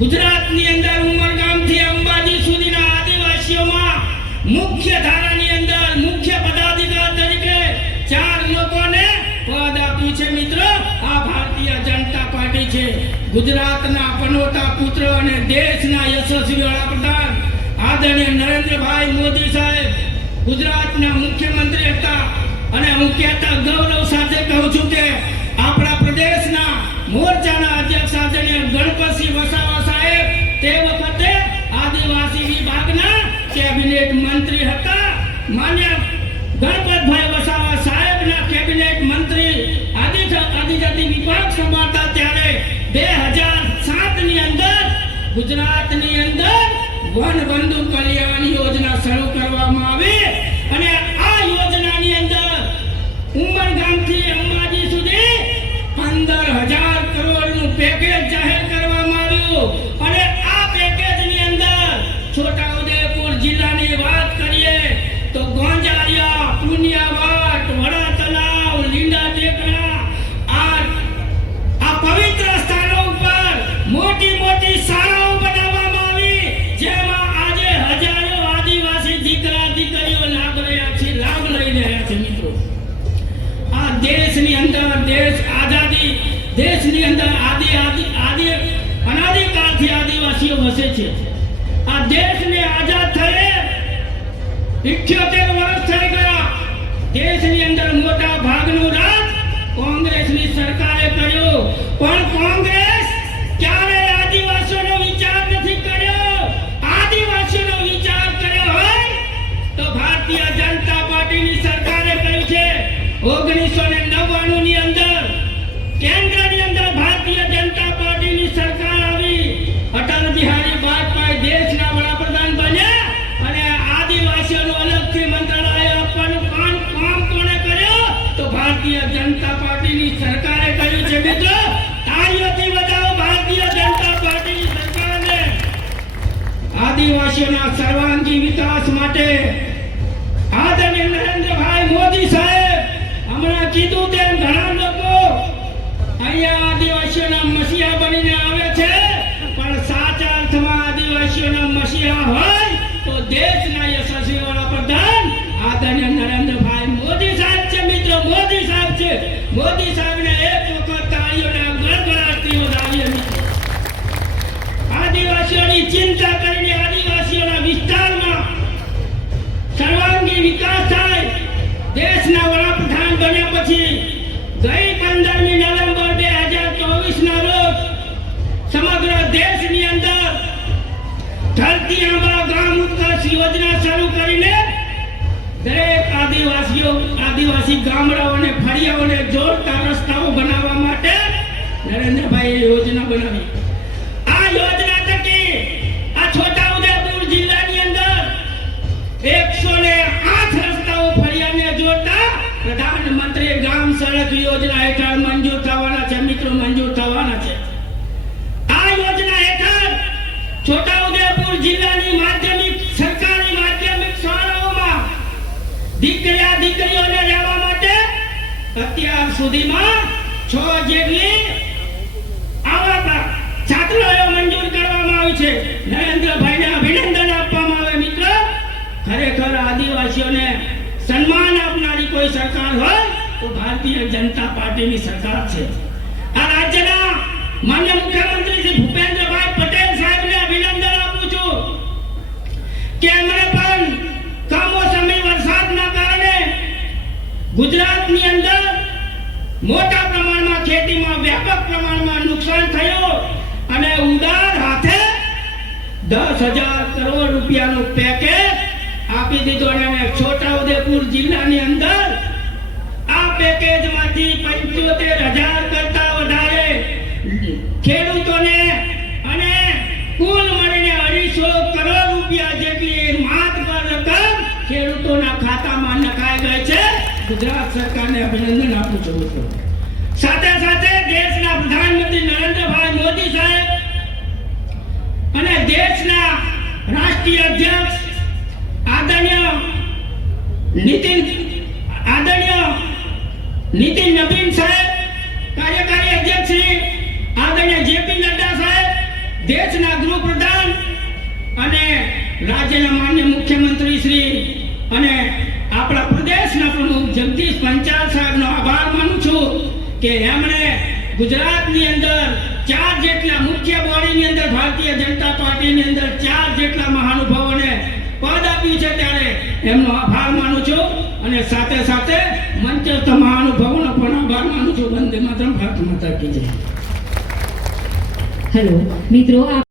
ગુજરાતની અંદર ઉમરગામથી અંબાજી સુધીના આદિવાસીઓમાં મુખ્ય ધારાની અંદર મુખ્ય પદાધિકારી તરીકે 4 લોકોને પદ આપ્યું છે મિત્રો। આ ભારતીય જનતા પાર્ટી છે। ગુજરાતના પનોતા પુત્ર અને દેશના યશસ્વી વડાપ્રધાન આદરણીય નરેન્દ્રભાઈ મોદી સાહેબ ગુજરાતના મુખ્યમંત્રી હતા અને હું કહેતા ગૌરવ સાથે કહું છું કે આપણા પ્રદેશના મોરચાના અધ્યક્ષ આદરણીય ગણપતસિંહ વસાવા સાહેબ તે વખતે આદિવાસી વિભાગના કેબિનેટ મંત્રી હતા। માન્ય ગણપતભાઈ વસાવા સાહેબના કેબિનેટ મંત્રી આદિજાતિ વિભાગ સંભાળતા ત્યારે 2007 ની અંદર ગુજરાતની અંદર વન બંધુ કલ્યાણ યોજના શરૂ કરવામાં આવી અને આ યોજનાની અંદર ઉમરગામથી અંબાજી સુધી 15,000 કરોડનું પેકેજ જાહેર કરવામાં આવ્યું અને આ પેકેજની અંદર છોટાઉદેપુર જિલ્લાની વાત કરીએ તો ગોંજારિયા, પુનિયાવાટ, વડા તલાવ, લીંડા ટેકરા આ પવિત્ર સ્થાનો ઉપર મોટી મોટી શાળાઓ બનાવવામાં આવી જેમાં આજે હજારો આદિવાસી દીકરા દીકરીઓ લાભ લઈ રહ્યા છે મિત્રો। આ દેશની અંદર દેશની અંદર અનાદિકાળથી આદિવાસીઓ વસે છે। આ દેશને આઝાદ થયે 78 વર્ષ થઈ ગયા। દેશની અંદર મોટા ભાગનું રાજ કોંગ્રેસની સરકારે કર્યું પણ કોંગ્રેસ ક્યારે આદિવાસીઓનો વિચાર નથી કર્યો। આદિવાસીઓનો વિચાર કર્યો હોય તો ભારતીય જનતા પાર્ટીની સરકારે કર્યું છે। 1999 ની અંદર કેન્દ્રની અંદર ભારતીય જનતા પાર્ટીની સરકાર આવી। અટલ બિહારી વાજપેયી દેશના વડાપ્રધાન બન્યા અને આદિવાસીઓનું અલગથી મંત્રાલય આપવાનું કામ કોણે કર્યું તો ભારતીય જનતા પાર્ટીની સરકારે કર્યું છે મિત્રો। તાળીઓથી બજાવો ભારતીય જનતા પાર્ટીની સરકારને। આદિવાસીઓના સર્વાંગી વિકાસ માટે આદરણીય નરેન્દ્રભાઈ મોદી સાહેબ હમણાં કીધું તેમ ઘણા લોકો અહીંયા આદિવાસીઓના મસીહા બનીને આવે છે પણ સાચા અર્થમાં આદિવાસીઓના મસીહા હોય તો દેશના યશસ્વી વડાપ્રધાન આદરણીય નરેન્દ્રભાઈ મોદી સાહેબ છે મિત્રો। મોદી સાહેબ છે। મોદી સાહેબને એક વખત તાળીઓના ગડગડાટથી વધાવીએ મિત્રો। આદિવાસીઓની ચિંતા કરીને આદિવાસીઓના વિસ્તારમાં સર્વાંગી વિકાસ થાય। દેશના વડાપ્રધાન બન્યા પછી ગઈ 15મી નવેમ્બર 2024 ના રોજ સમગ્ર દેશની અંદર ધરતી આંબા ગ્રામ ઉત્કર્ષ યોજના શરૂ કરીને દરેક આદિવાસી ગામડાઓને ફળિયાઓને જોડતા રસ્તાઓ બનાવવા માટે નરેન્દ્રભાઈએ યોજના બનાવી। આ યોજના થકી આ છોટાઉદેપુર જિલ્લાની અંદર 108 રસ્તાઓ ફળિયાને જોડતા પ્રધાનમંત્રી ગ્રામ સડક યોજના હેઠળ મંજૂર થવાના છે મિત્રો। મંજૂર થવાના છે। આ યોજના હેઠળ છોટાઉદેપુર જિલ્લાની સરકારી માધ્યમિક શાળાઓમાં દીકરીઓને રહેવા માટે અત્યાર સુધીમાં 6 જેટલી આવા છાત્રાલયો મંજૂર કરવામાં આવી છે। નરેન્દ્રભાઈને અભિનંદન આપવામાં આવે મિત્રો। ખરેખર આદિવાસીઓને સન્માન આપનારી કોઈ સરકાર હોય તો ભારતીય જનતા પાર્ટીની સરકાર છે। આ રાજ્યના માન્ય મુખ્યમંત્રી શ્રી ભૂપેન્દ્રભાઈ પટેલ સાહેબને અભિનંદન આપું છું કે એમણે પણ કમોસમી વરસાદના કારણે ગુજરાતની અંદર મોટા પ્રમાણમાં ખેતીમાં વ્યાપક પ્રમાણમાં નુકસાન થયું અને ઉદાર હાથે 10,000 કરોડ રૂપિયાનું પેકેજ આપી દીધો અને છોટાઉદેપુર જિલ્લાની અંદર આ પેકેજમાંથી 75,000 કરતા વધારે ખેડૂતોને અને કુલ મળીને 250 કરોડ રૂપિયા જેટલી માતબર રકમ ખેડૂતોના ખાતામાં નખાઈ ગઈ છે। ગુજરાત સરકારને અભિનંદન આપું છું મિત્રો। સાથે સાથે દેશના પ્રધાનમંત્રી નરેન્દ્રભાઈ મોદી સાહેબ અને દેશના રાષ્ટ્રીય અધ્યક્ષ આદરણીય નીતિન નવીન સાહેબ, કાર્યકારી અધ્યક્ષ શ્રી આદરણીય જેપી નડ્ડા સાહેબ, દેશના ગૃહપ્રધાન અને રાજ્યના માન્ય મુખ્યમંત્રી શ્રી અને આપણા પ્રદેશના પ્રમુખ જગદીશ પંચાલ સાહેબનો આભાર માનું છું કે એમણે ગુજરાતની અંદર 4 જેટલા મુખ્ય બોડીની અંદર ભારતીય જનતા પાર્ટીની અંદર 4 જેટલા મહાનુભાવોને પદ આપ્યું છે ત્યારે એમનો આભાર માનું છું અને સાથે સાથે મંચસ્થ મહાનુભાવોનો પણ આભાર માનું છું. વંદે માતરમ. ભારત માતા કી જય. હેલો મિત્રો.